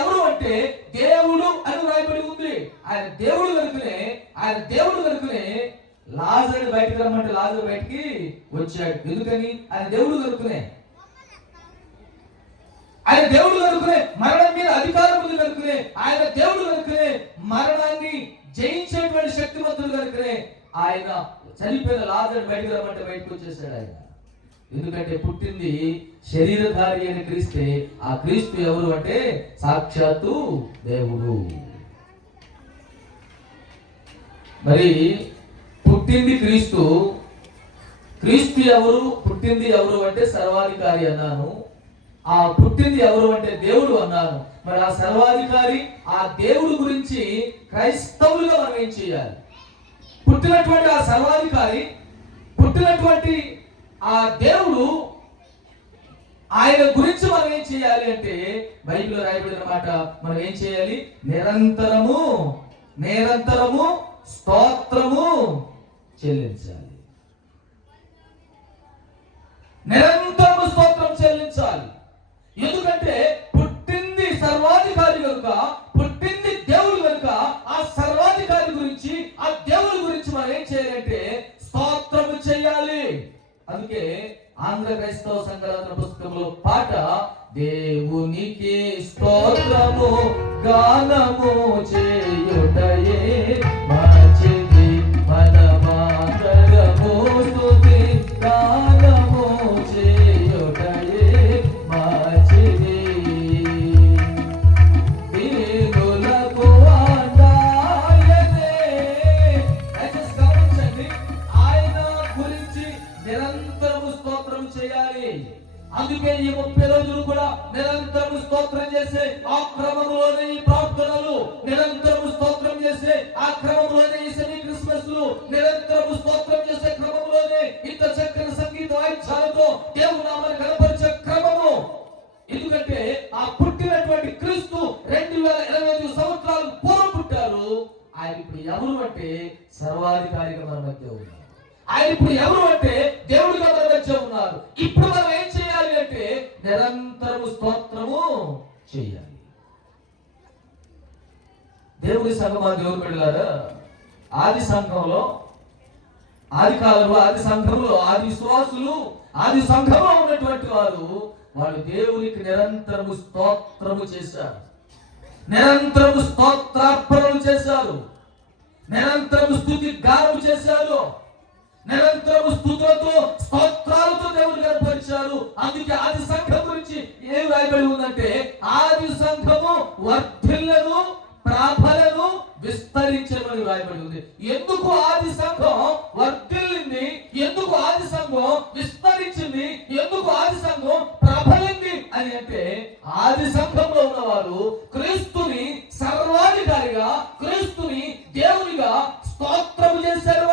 ఎవరు అంటే దేవుడు అని రాయబడి ఉంది. ఆయన దేవుడు కనుకనే లాజరుని బయటకు రమ్మంటే లాజరు బయటికి వచ్చాడు. ఎందుకని? ఆయన దేవుడు కనుకనే మరణం మీద అధికారం ఉంది కనుకనే, ఆయన దేవుడు కనుకనే, మరణాన్ని జయించేటువంటి శక్తివంతుడు కనుకనే ఆయన చనిపోయిన లాజరుని బయటకు రమ్మంటే బయటకు వచ్చేసాడు ఆయన. ఎందుకంటే పుట్టింది శరీరధారి అని క్రీస్తే, ఆ క్రీస్తు ఎవరు అంటే సాక్షాత్తు దేవుడు. మరి పుట్టింది క్రీస్తు ఎవరు? పుట్టింది ఎవరు అంటే సర్వాధికారి అన్నాను. ఆ పుట్టింది ఎవరు అంటే దేవుడు అన్నాను. మరి ఆ సర్వాధికారి, ఆ దేవుడు గురించి క్రైస్తవులుగా మనం ఏం చేయాలి? పుట్టినటువంటి ఆ సర్వాధికారి, పుట్టినటువంటి ఆ దేవుడు, ఆయన గురించి మనం ఏం చేయాలి అంటే బైబిల్లో రాయబడిన మాట, మనం ఏం చేయాలి? నిరంతరము స్తోత్రము చెల్లించాలి. నిరంతరము స్తోత్రం చెల్లించాలి. ఎందుకంటే పుట్టింది సర్వాధికారి కనుక, పుట్టింది దేవుడు కనుక, ఆ సర్వాధికారి గురించి, ఆ దేవుడి గురించి మనం ఏం చేయాలంటే స్తోత్రము చేయాలి. అందుకే ఆంధ్ర క్రైస్తవ సంఘాల పుస్తకంలో పాట, దేవునికి స్తోత్రము గానము చేయుటయే మంచిది, మనమాంతరము స్తుతి గానము చేయుటయే మంచిది. దీనులకు అండాయనే. దయచేసి గమనించండి, ఆయన గురించి నిరంతరము స్తోత్రం చేయాలి. అందుకే ఈ 30 రోజులు కూడా నిరంతరం స్తోత్రం చేసే ఆ క్రమంలోనే ఈ ప్రార్థనలు, నిరంతరం స్తోత్రం చేసే ఆ క్రమంలోనే ఈ సెమీ క్రిస్మస్లు, నిరంతరం స్తోత్రం చేసే క్రమంలోనే ఇంత చక్కని సంగీత వాయిద్యాలతో దేవుని నామాన్ని కనపరిచే క్రమము. ఎందుకంటే ఆ పుట్టినటువంటి క్రీస్తు 2025 సంవత్సరాలు పూర్వం పుట్టారు. ఆయన ఇప్పుడు ఎవరు అంటే సర్వాధికారిగా మన మధ్య ఉన్నారు. ఆయన ఇప్పుడు ఎవరు అంటే దేవుడిగా మన మధ్య ఉన్నారు. ఇప్పుడు మనం ఏం చేయాలి అంటే నిరంతరము స్తోత్రము చేయాలి. దేవుడి సంఘమా, దేవుని బిడ్డలారా, ఆది సంఘంలో, ఆది కాలంలో, ఆది సంఘంలో, ఆది విశ్వాసులు, ఆది సంఘంలో ఉన్నటువంటి వాళ్ళు దేవునికి నిరంతరము స్తోత్రము చేశారు. నిరంతరము స్తోత్రార్పణలు చేశారు. నిరంతరము స్తుతి గానం చేశారు. నిరంతరము స్తుతులతో, స్తోత్రాలతో దేవుని కనపరిచారు. అందుకే ఆది సంఘం గురించి ఏం రాయబడి ఉందంటే, ఆది సంఘము వర్ధిల్లను, ప్రాబల్యను, విస్తరించమని రాయబడి ఉంది. ఎందుకు ఆది సంఘం వర్ధిల్లింది? ఎందుకు ఆది సంఘం విస్తరించింది? ఎందుకు ఆది సంఘం ప్రబలింది అని అంటే, ఆది సంఘంలో ఉన్నవారు క్రీస్తుని సర్వాధికారిగా, క్రీస్తుని దేవునిగా స్తోత్రం చేశారు.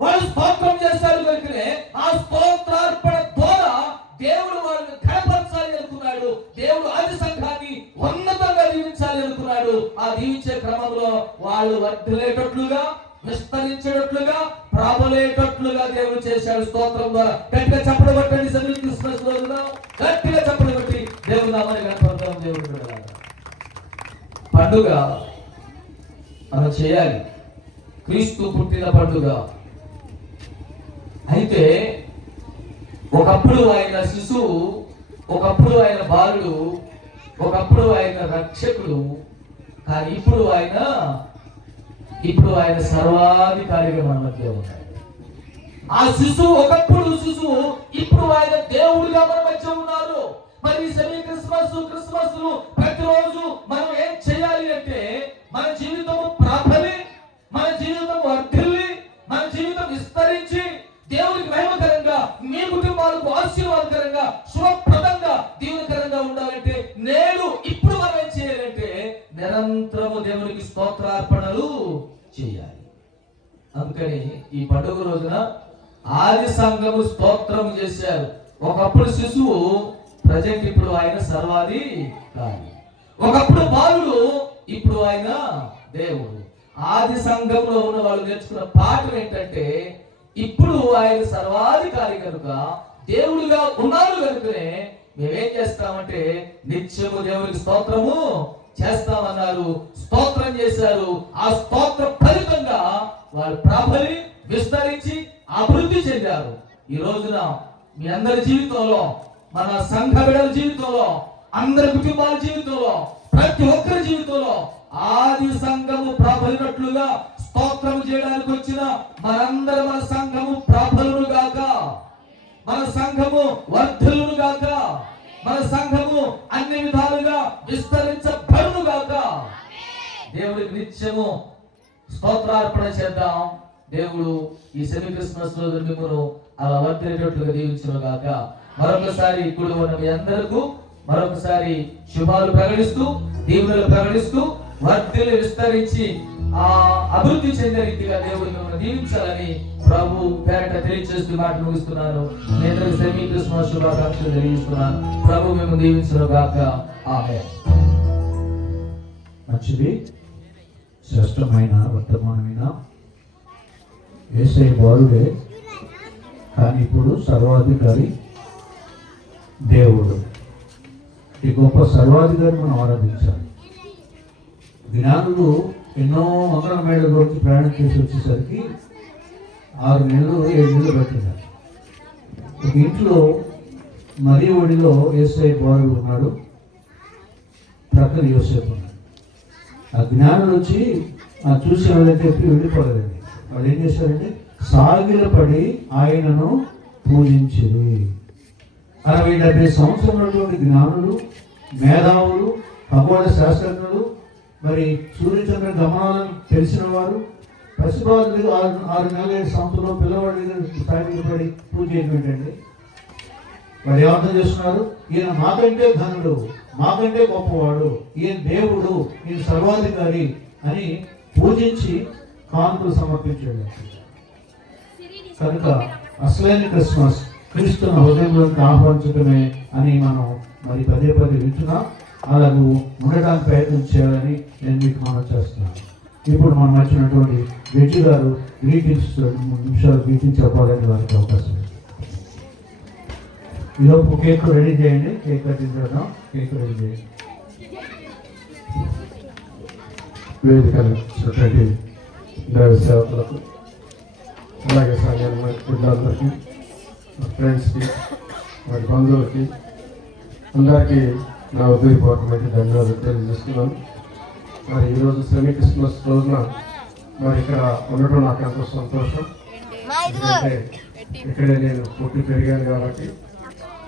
వాళ్ళు స్తోత్రం చేశారు కనుకనే ఆ స్తోత్రార్పణ ద్వారా దేవుడు వాళ్ళని కనపరచాలి అనుకున్నాడు. దేవుడు ఆది సంఘాన్ని ఉన్నతంగా దీవించాలి అనుకున్నాడు. ఆ దీవించే క్రమంలో వాళ్ళు వర్ధిల్లేటట్లుగా, విస్తరించేటట్లుగా, ప్రాబలేటట్లుగా దేవుడు చేశాడు స్తోత్రం ద్వారా. గట్టిగా చప్పట్లు కొట్టండి. సెమీ క్రిస్మస్ రోజున గట్టిగా చప్పట్లు కొట్టి దేవుడు నామాన్ని కనపడతాం. దేవుడు పండుగ మనం చేయాలి. క్రీస్తు పుట్టిన పండుగ. అయితే ఒకప్పుడు ఆయన శిశువు, ఒకప్పుడు ఆయన బాలుడు, ఒకప్పుడు ఆయన రక్షకుడు. కానీ ఇప్పుడు ఆయన సర్వాధికారిగా మన మధ్య ఉన్నాడు. ఆ శిశువు, ఒకప్పుడు శిశువు, ఇప్పుడు ఆయన దేవుడిగా మన మధ్య ఉన్నారు. మరి సెమీ క్రిస్మస్ ప్రతిరోజు మనం ఏం చేయాలి అంటే మన జీవితము ప్రాబలి, మన జీవితం వర్ధిల్లి, మన జీవితం విస్తరించి దేవునికి మహిమకరంగా, మీ కుటుంబాలకు ఆశీర్వాదకరంగా, శుభప్రదంగా, దీవెనకరంగా ఉండాలంటే ఇప్పుడు మనం ఏం చేయాలంటే నిరంతరము దేవునికి స్తోత్రార్పణలు చేయాలి. అందుకని ఈ పండుగ రోజున ఆది సంఘము స్తోత్రం చేశారు. ఒకప్పుడు శిశువు, ప్రజెంట్ ఇప్పుడు ఆయన సర్వాధికారి. ఒకప్పుడు బాలుడు, ఇప్పుడు ఆయన దేవుడు. ఆది సంఘంలో ఉన్న వాళ్ళు నేర్చుకున్న పాఠం ఏంటంటే, ఇప్పుడు ఆయన సర్వాధికారి కనుక, దేవుడిగా ఉన్నారు కనుకనే మేమేం చేస్తామంటే నిత్యము దేవునికి స్తోత్రము చేస్తామన్నారు. స్తోత్రం చేశారు. ఆ స్తోత్ర ఫలితంగా వారు ప్రబలి విస్తరించి అభివృద్ధి చెందారు. ఈ రోజున మీ అందరి జీవితంలో, మన సంఘ బిడ్డల జీవితంలో, అందరి కుటుంబాల జీవితంలో, ప్రతి ఒక్కరి జీవితంలో ఆది సంఘము ప్రబలినట్లుగా స్తోత్రం చేయడానికి వచ్చిన మనందరం మన సంఘము ప్రబలును గాక, మన సంఘము వర్ధిల్లును గాక, మన సంఘము అన్ని విధాలుగా విస్తరించబడును గాక. దేవుడికి నిత్యము స్తోత్రార్పణ చేద్దాం. దేవుడు ఈ సెమీ క్రిస్మస్ రోజు మిమ్మల్ని అలా వర్ధిల్లేటట్లుగా దీవించును గాక. మరొకసారి ఇప్పుడు ఉన్న మీ అందరికీ మరొకసారి శుభాలు ప్రకటిస్తూ, దీవెనలు ప్రకటిస్తూ, వర్ధిల్లి విస్తరించి అభివృద్ధి చెందే రీతిగా దేవుడు మిమ్మల్ని దీవించాలని ప్రభు పేరట తెలియజేస్తూ మాటలు ముగిస్తున్నాను. నేను సెమీ క్రిస్మస్ శుభాకాంక్షలు తెలియజేస్తున్నాను. ప్రభు మేము దీవించును గాక. ఆమేన్. మంచిది, శ్రేష్టమైన వర్తమానమైన యేసయ్య బాలుడే, కానీ ఇప్పుడు సర్వాధికారి దేవుడు. ఈ గొప్ప సర్వాధికారి మనం ఆరాధించాలి. జ్ఞానులు ఎన్నో వందల మైళ్ళ దూరం ప్రయాణం చేసి వచ్చేసరికి 6 నెలలు 7 నెలలు పట్టినారు. ఒక ఇంట్లో మరీ ఒడిలో యేసయ్య బాలుడు ఉన్నాడు, ప్రక్కన యోసేపు ఉన్నాడు. ఆ జ్ఞానులు వచ్చి చూసి వాళ్ళని చెప్పి వెళ్ళిపోలేదండి. వాళ్ళు ఏం చేశారంటే సాగిలపడి ఆయనను పూజించింది. 60-70 సంవత్సరాలటువంటి జ్ఞానులు, మేధావులు, ఖగోళ శాస్త్రజ్ఞులు, మరి సూర్యచంద్ర గమనాలను తెలిసిన వారు, పసిబాలు 6 నెలల 7 సంవత్సరంలో పిల్లవాడి స్థాయికి పడి పూజ ఏంటండి? వాడు ఏమర్థం చేస్తున్నారు? ఈయన మాకంటే ధనుడు, మాకంటే గొప్పవాడు, ఈయన దేవుడు, ఈయన సర్వాధికారి అని పూజించి కానుకలు సమర్పించాడు. కనుక అసలైన క్రిస్మస్ క్రీస్తున్న హృదయంలోకి ఆహ్వానించడమే అని మనం మరి పదే పదే వింటున్నాం. అలాగూ ఉండడానికి ప్రయత్నం చేయాలని నేను మీకు మనం చేస్తున్నాను. ఇప్పుడు మనం వచ్చినటువంటి రెడ్డి గారు గ్రీటింగ్స్ 3 నిమిషాలు గ్రీటింగ్ చెప్పాలని వారికి అవకాశం. ఈలోపు కేక్ రెడీ చేయండి. కేక్ కటింగ్ చేద్దాం. కేక్ రెడీ చేయండి. వేదికటువంటి దైవ సేవకులకు, అలాగే సంఘాల పిల్లలందరికీ, ఫ్రెండ్స్కి, వారి బంధువులకి అందరికీ నా ఉదయపూర్వకమైన ధన్యవాదాలు తెలియజేస్తున్నాను. మరి ఈరోజు సెమీ క్రిస్మస్ రోజున మరి ఇక్కడ ఉండటం నాకు ఎంతో సంతోషం. ఎందుకంటే ఇక్కడే నేను పుట్టి పెరిగాను కాబట్టి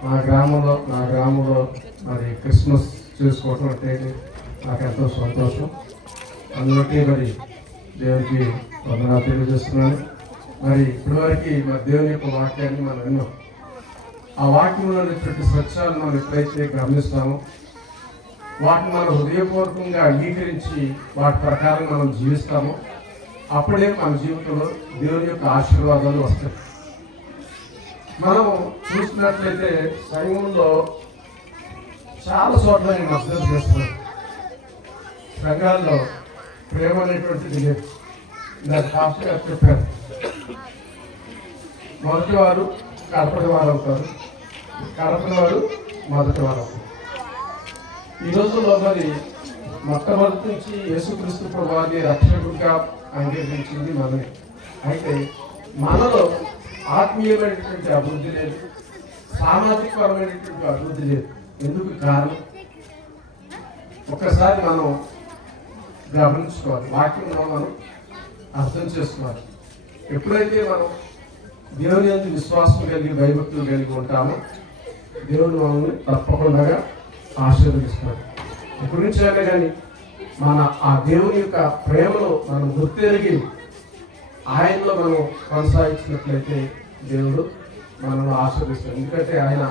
నా గ్రామంలో మరి క్రిస్మస్ చేసుకోవటం అంటే నాకు ఎంతో సంతోషం. అందులోకి మరి దేవునికి వందనాలు తెలియజేస్తున్నాను. మరి ఇప్పటివరకు మరి దేవుని యొక్క వాక్యాన్ని మనం విన్నాం. ఆ వాక్యంలో ఉన్నటువంటి సత్యాలను మనం ఎప్పుడైతే గమనిస్తామో, వాటిని మనం హృదయపూర్వకంగా అంగీకరించి వాటి ప్రకారం మనం జీవిస్తామో, అప్పుడే మన జీవితంలో దేవుని యొక్క ఆశీర్వాదాలు వస్తాయి. మనం చూస్తున్నట్లయితే సంఘంలో చాలా చోట్ల నేను అబ్జర్వ్ చేస్తున్నాను, సంఘాల్లో ప్రేమ అనేటువంటిది లేదు. దాని కాస్ట్గా చెప్పారు, మొదటి వారు కడపటి వారు అవుతారు, కడపటి వారు మొదటి వారు అవుతారు. ఈ రోజుల్లో మరి మొట్టమొదటి నుంచి యేసుక్రీస్తు ప్రభువుని రక్షకుడిగా అంగీకరించింది మనమే. అయితే మనలో ఆత్మీయమైనటువంటి అభివృద్ధి లేదు, సామాజికపరమైనటువంటి అభివృద్ధి లేదు. ఎందుకు కారణం? ఒక్కసారి మనం గమనించుకోవాలి, వాక్యంలో మనం అర్థం చేసుకోవాలి. ఎప్పుడైతే మనం దేవుని యందు విశ్వాసం కలిగి భయభక్తులు కలిగి ఉంటామో, దేవుడు మనల్ని తప్పకుండా ఆశీర్వదిస్తాడు. ఇప్పటి నుంచి అయినా కానీ మన ఆ దేవుని యొక్క ప్రేమలో మనం గుర్తెరిగి ఆయనలో మనం కొనసాగించినట్లయితే దేవుడు మనల్ని ఆశీర్వదిస్తాడు. ఎందుకంటే ఆయన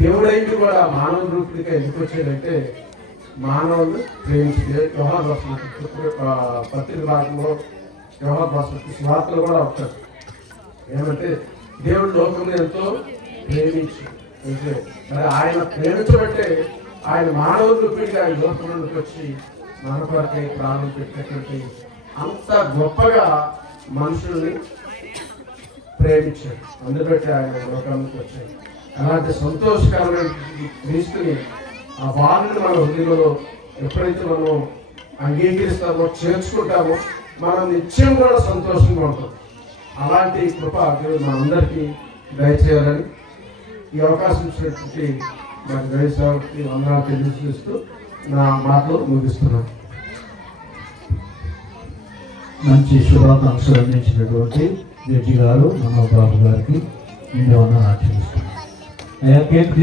దేవుడైంది కూడా మానవ రూపుడిగా ఎందుకు వచ్చాడంటే మానవులు ప్రేమించి యోహాను పత్రిక భాగంలో యోహాను స్వార్థలు కూడా ఉంటారు. ఏమంటే దేవుడు లోకం ఎంతో ప్రేమించి అంటే మరి ఆయన ప్రేమించబట్టే ఆయన మానవ రూపిడిగా ఆయన లోకంలోకి వచ్చి మన కొరకై ప్రాణం పెట్టినటువంటి అంత గొప్పగా మనుషుల్ని ప్రేమించాడు. అందుబట్టి ఆయన లోకానికి వచ్చాడు. అలాంటి సంతోషకరమైన క్రీస్తుని ఆ వారిని మన హృదయంలో ఎప్పుడైతే మనం అంగీకరిస్తామో చేర్చుకుంటామో మనం నిత్యం కూడా సంతోషంగా ఉంటాం. అలాంటి కృప దేవుడు మనందరికీ దయచేయాలని ఈ అవకాశం ఇచ్చినటువంటి మరి దయచేసి వందనాలు తెలియజేస్తూ నా మాటలు ముగిస్తున్నాను. మంచి శుభాకాంక్షలు అందించినటువంటి జడ్జి గారు మనోబాబు గారికి నేను వందనాలు ఆచరిస్తున్నాను.